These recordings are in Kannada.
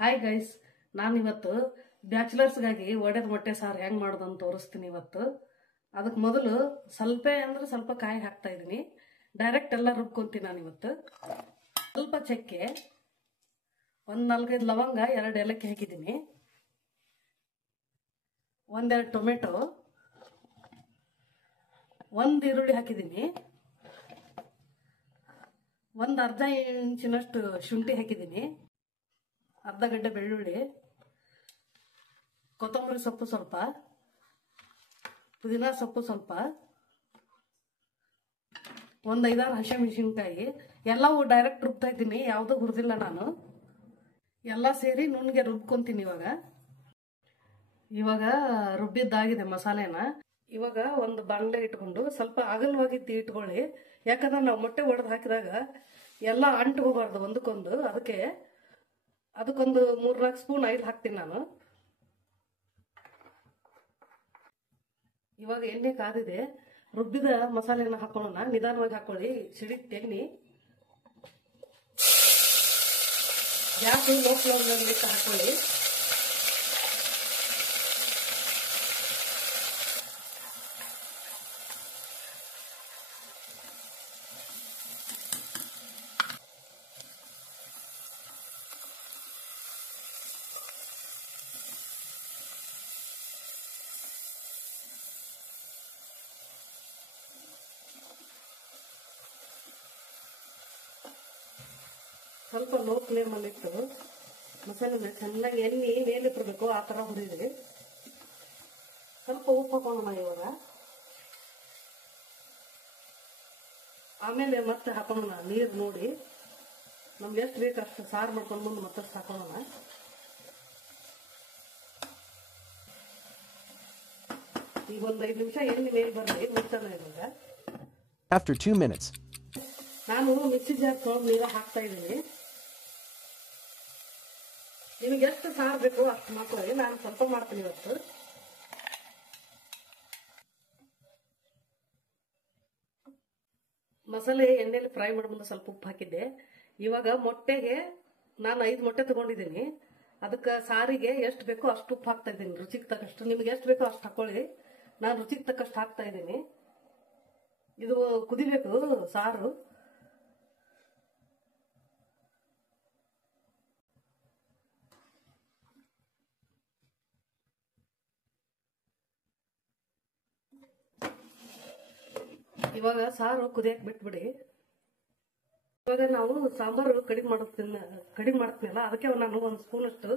ಹಾಯ್ ಗೈಸ್, ನಾನಿವತ್ತು ಬ್ಯಾಚುಲರ್ಸ್ಗಾಗಿ ಒಡೆದ ಮೊಟ್ಟೆ ಸಾರು ಹೆಂಗೆ ಮಾಡೋದು ಅಂತ ತೋರಿಸ್ತೀನಿ ಇವತ್ತು. ಅದಕ್ಕೆ ಮೊದಲು ಸ್ವಲ್ಪ ಕಾಯಿ ಹಾಕ್ತಾ ಇದ್ದೀನಿ. ಡೈರೆಕ್ಟ್ ಎಲ್ಲ ರುಬ್ಕೊಂತೀನಿ ನಾನಿವತ್ತು. ಸ್ವಲ್ಪ ಚಕ್ಕೆ, ಒಂದು 4-5 ಲವಂಗ, 2 ಏಲಕ್ಕಿ ಹಾಕಿದ್ದೀನಿ, 1-2 ಟೊಮೆಟೊ, 1 ಈರುಳ್ಳಿ ಹಾಕಿದ್ದೀನಿ, 1 ಅರ್ಧ ಇಂಚಿನಷ್ಟು ಶುಂಠಿ ಹಾಕಿದ್ದೀನಿ, ಅರ್ಧ ಗಡ್ಡೆ ಬೆಳ್ಳುಳ್ಳಿ, ಕೊತ್ತಂಬರಿ ಸೊಪ್ಪು ಸ್ವಲ್ಪ, ಪುದೀನ ಸೊಪ್ಪು ಸ್ವಲ್ಪ, 1-5-6 ಹಸಿಮೆಣಸಿನಕಾಯಿ. ಎಲ್ಲವೂ ಡೈರೆಕ್ಟ್ ರುಬ್ತಾ ಇದ್ದೀನಿ, ಯಾವುದೂ ಹುರಿದಿಲ್ಲ ನಾನು. ಎಲ್ಲ ಸೇರಿ ನುಣ್ಣಗೆ ರುಬ್ಕೊಂತೀನಿ. ಇವಾಗ ರುಬ್ಬಿದ್ದಾಗಿದೆ ಮಸಾಲೆನ. ಇವಾಗ ಒಂದು ಬಾಣಲೆ ಇಟ್ಕೊಂಡು ಸ್ವಲ್ಪ ಅಗಲವಾಗಿ ಇಟ್ಕೊಳ್ಳಿ. ಯಾಕಂದ್ರೆ ನಾವು ಮೊಟ್ಟೆ ಒಡೆದು ಹಾಕಿದಾಗ ಎಲ್ಲ ಅಂಟು ಹೋಗಬಾರ್ದು ಒಂದಕ್ಕೊಂದು. ಅದಕ್ಕೊಂದು 3-4 ಸ್ಪೂನ್ ಆಯಿಲ್ ಹಾಕ್ತೀನಿ ನಾನು. ಇವಾಗ ಎಣ್ಣೆ ಕಾದಿದೆ, ರುಬ್ಬಿದ ಮಸಾಲೆನ ಹಾಕೊಳ್ಳೋಣ. ನಿಧಾನವಾಗಿ ಹಾಕೊಳ್ಳಿ, ಸಿಡಿದ ಎಣ್ಣೆ. ಗ್ಯಾಸ್ ಲೋ ಫ್ಲೇಮ್ನಲ್ಲಿ ಇಟ್ಟು ಹಾಕೊಳ್ಳಿ. ಸ್ವಲ್ಪ ಲೋ ಫ್ಲೇಮಲ್ಲಿ ಇಟ್ಟು ಮಸಾಲೆನ ಚೆನ್ನಾಗಿ ಎಣ್ಣೆ ಮೇಲೆ ಬರಬೇಕು, ಆ ಥರ ಹುರಿದ್ರಿ. ಸ್ವಲ್ಪ ಉಪ್ಪು ಹಾಕೋಣ ಇವಾಗ. ಆಮೇಲೆ ಮತ್ತೆ ಹಾಕೋಣ ನೀರು ನೋಡಿ, ನಮ್ಗೆ ಎಷ್ಟು ಬೇಕು ಅಷ್ಟು ಸಾರು ಮಾಡ್ಕೊಂಡು ಮುಂದೆ ಮತ್ತಷ್ಟು ಹಾಕೋಣ. ಈಗ ಒಂದು 5 ನಿಮಿಷ ಎಣ್ಣೆ ಮೇಲೆ ಬರಲಿ, ಮುಚ್ಚೋಣ ಇವಾಗ. After 2 minutes. ನಾನು ಮಿಕ್ಸಿ ಜಾರ್ ತೊಳೆದು ನೀರು ಹಾಕ್ತಾ ಇದ್ದೀನಿ. ನಿಮಗೆ ಎಷ್ಟು ಸಾರು ಬೇಕು ಅಷ್ಟು ಮಾಡ್ಕೊಳ್ಳಿ, ನಾನು ಸ್ವಲ್ಪ ಮಾಡ್ತೀನಿ ಇವತ್ತು. ಮಸಾಲೆ ಎಣ್ಣೆಲಿ ಫ್ರೈ ಮಾಡೋ ಮುಂದೆ ಸ್ವಲ್ಪ ಉಪ್ಪು ಹಾಕಿದ್ದೆ. ಇವಾಗ ಮೊಟ್ಟೆಗೆ ನಾನು 5 ಮೊಟ್ಟೆ ತಗೊಂಡಿದ್ದೀನಿ. ಅದಕ್ಕೆ ಸಾರಿಗೆ ಎಷ್ಟು ಬೇಕೋ ಅಷ್ಟು ಉಪ್ಪು ಹಾಕ್ತಾ ಇದ್ದೀನಿ, ರುಚಿಗೆ ತಕ್ಕಷ್ಟು. ನಿಮ್ಗೆ ಎಷ್ಟು ಬೇಕೋ ಅಷ್ಟು ಹಾಕೊಳ್ಳಿ, ನಾನು ರುಚಿಗೆ ತಕ್ಕಷ್ಟು ಹಾಕ್ತಾ ಇದ್ದೀನಿ. ಇದು ಕುದಿಬೇಕು ಸಾರು. ಇವಾಗ ಸಾರು ಕುದಿಯಕ್ಕೆ ಬಿಟ್ಬಿಡಿ. ಇವಾಗ ನಾವು ಸಾಂಬಾರು ಕಡಿಮೆ ಮಾಡ್ತೀನಲ್ಲ, ಅದಕ್ಕೆ ನಾನು 1 ಸ್ಪೂನ್ ಅಷ್ಟು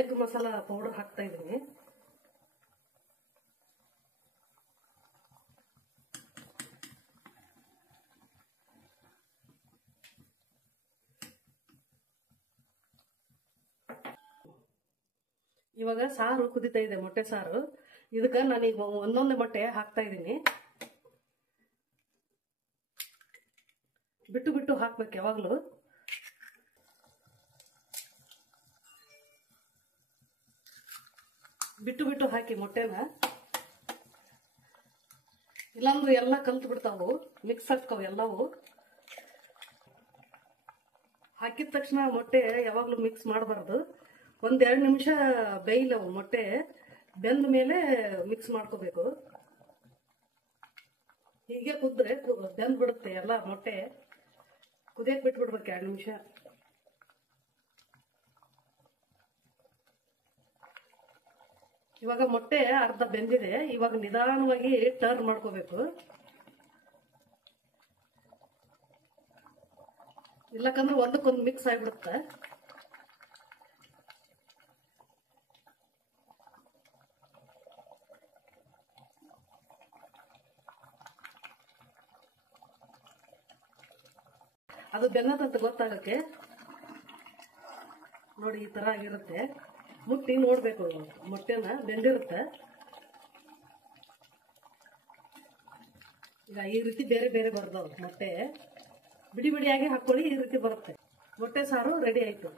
ಎಗ್ ಮಸಾಲ ಪೌಡರ್ ಹಾಕ್ತಾ ಇದ್ದೀನಿ. ಇವಾಗ ಸಾರು ಕುದಿತಾ ಇದೆ, ಮೊಟ್ಟೆ ಸಾರು. ಇದಕ್ಕೆ ನಾನೀಗ ಒಂದೊಂದೇ ಮೊಟ್ಟೆ ಹಾಕ್ತಾ ಇದ್ದೀನಿ. ಬಿಟ್ಟು ಬಿಟ್ಟು ಹಾಕ್ಬೇಕು ಯಾವಾಗಲೂ. ಬಿಟ್ಟು ಬಿಟ್ಟು ಹಾಕಿ ಮೊಟ್ಟೆನ, ಇಲ್ಲಾಂದ್ರೆ ಎಲ್ಲ ಕಲ್ತು ಬಿಡ್ತಾವು, ಮಿಕ್ಸ್ ಆಗ್ತಾವ ಎಲ್ಲವು. ಹಾಕಿದ ತಕ್ಷಣ ಮೊಟ್ಟೆ ಯಾವಾಗಲೂ ಮಿಕ್ಸ್ ಮಾಡಬಾರ್ದು. 1-2 ನಿಮಿಷ ಬೇಯ್ಲವು ಮೊಟ್ಟೆ, ಬೆಂದ ಮೇಲೆ ಮಿಕ್ಸ್ ಮಾಡ್ಕೋಬೇಕು. ಹೀಗೆ ಕುದ್ರೆ ಬೆಂದ್ ಬಿಡುತ್ತೆ ಎಲ್ಲ ಮೊಟ್ಟೆ. ಕುದಿಯಕ್ಕೆ ಬಿಟ್ಬಿಡ್ಬೇಕು 2 ನಿಮಿಷ. ಇವಾಗ ಮೊಟ್ಟೆ ಅರ್ಧ ಬೆಂದಿದೆ. ಇವಾಗ ನಿಧಾನವಾಗಿ ಟರ್ನ್ ಮಾಡ್ಕೋಬೇಕು, ಇಲ್ಲಕಂದ್ರೆ ಒಂದಕ್ಕೊಂದು ಮಿಕ್ಸ್ ಆಗಿಬಿಡುತ್ತೆ. ಅದು ಬೆನ್ನದಂತ ಗೊತ್ತಾಗಕ್ಕೆ ನೋಡಿ, ಈ ತರ ಆಗಿರುತ್ತೆ. ಮುಟ್ಟಿ ನೋಡ್ಬೇಕು, ಮೊಟ್ಟೆನ ಬೆಂದಿರುತ್ತೆ. ಈಗ ಈ ರೀತಿ ಬೇರೆ ಬೇರೆ ಬರ್ದವು ಮೊಟ್ಟೆ. ಬಿಡಿ ಬಿಡಿಯಾಗಿ ಹಾಕೊಳ್ಳಿ, ಈ ರೀತಿ ಬರುತ್ತೆ. ಮೊಟ್ಟೆ ಸಾರು ರೆಡಿ ಆಯ್ತು.